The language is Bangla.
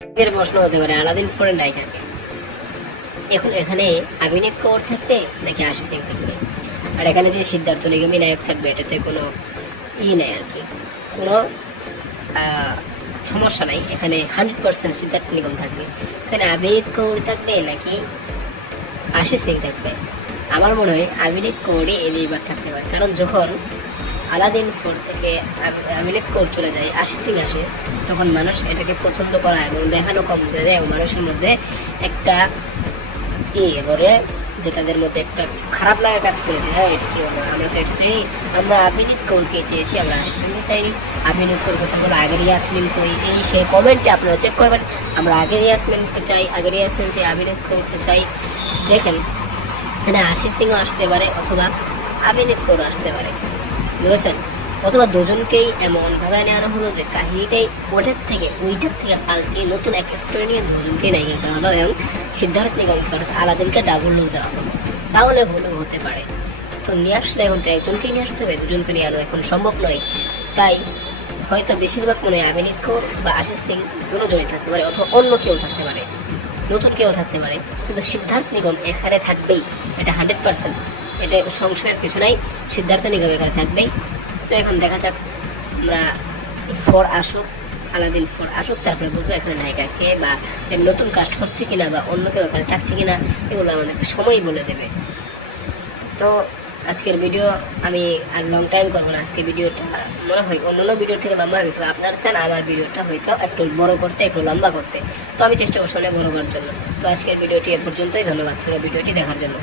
এর প্রশ্ন হতে পারে আলাদিন ফোরের নায়িকাকে এখন এখানে থাকবে নাকি আশি সিং থাকবে? আর এখানে যে সিদ্ধার্থ নিগমী নায়ক থাকবে, এটাতে কোনো ই নেই আর কি। কোনো সমস্যা নাই। এখানে হান্ড্রেড পার্সেন্ট সিদ্ধার্থ নিগম থাকবে। এখানে অভিনীত কৌর থাকবে নাকি আশিস সিং থাকবে? আমার মনে হয় অভিনীত কৌরই এইবার থাকতে পারে। কারণ যখন আলাদিন ফোর থেকে অভিনীত কৌর চলে যায় আশিস সিং আসে। তখন মানুষ এটাকে পছন্দ করা এবং দেখানো কম দেয় মানুষের মধ্যে একটা ই এবারে যে তাদের মধ্যে একটা খারাপ লাগা কাজ করে যে হ্যাঁ এটা কি হলো? আমরা তো চাই, আমরা আবিনিত কৌরকে চেয়েছি, আমরা সিংকে চাইনি আবিনিত কৌর কথা বলে আগের ইয়াসমিন কই, এই সেই কমেন্টে আপনারা চেক করবেন। আমরা আগের ইয়াসমিনকে চাই, আগের ইয়াসমিন চাই আবিনিত কৌরকে চাই। দেখেন এখানে আশিস সিংও আসতে পারে অথবা আবিনিত কৌর আসতে পারে। বুঝেছেন অথবা দুজনকেই এমন ভাবে নেওয়া হলো যে কাহিনীটাই ওটার থেকে, ওইটার থেকে পাল্টে নতুন এক স্টোরি নিয়ে দুজনকেই নায়িকা দেওয়া হলো এবং সিদ্ধার্থ নিগমকে অর্থাৎ আলাদিনকে ডাবল রোল দেওয়া হলো। তাহলে হলেও হতে পারে। তো নিয়ে আসলে এখন তো একজনকেই নিয়ে আসতে হবে, দুজনকে নিয়ে আনো এখন সম্ভব নয়। তাই হয়তো বেশিরভাগ মনে হয় আবিনিত কৌর বা আশিস সিং দুজনই থাকতে পারে, অথবা অন্য কেউ থাকতে পারে, নতুন কেউ থাকতে পারে। কিন্তু সিদ্ধার্থ নিগম এখানে থাকবেই, এটা হান্ড্রেড পার্সেন্ট এটা সংশয়ের কিছু নাই, সিদ্ধার্থ এখানে থাকবেই। তো এখন দেখা যাক, আমরা ফোর আসুক, আলাদিন ফোর আসুক, তারপরে বুঝব এখানে নায়িকা কে বা নতুন কাস্ট হচ্ছে কিনা বা অন্য কেউ এখানে থাকছে কিনা, এগুলো আমাদেরকে সময় বলে দেবে। তো আজকের ভিডিও আমি আর লং টাইম করব না, আজকে ভিডিওটা মনে হয় অন্য অন্য ভিডিও থেকে লম্বা হয়ে গেছে, আপনারা চান আমার ভিডিওটা হয়তো একটু বড় করতে, একটু লম্বা করতে। তো আমি চেষ্টা করছি অনেক বড় করার জন্য। তো আজকের ভিডিওটি এ পর্যন্তই, ধন্যবাদ পুরো ভিডিওটি দেখার জন্য।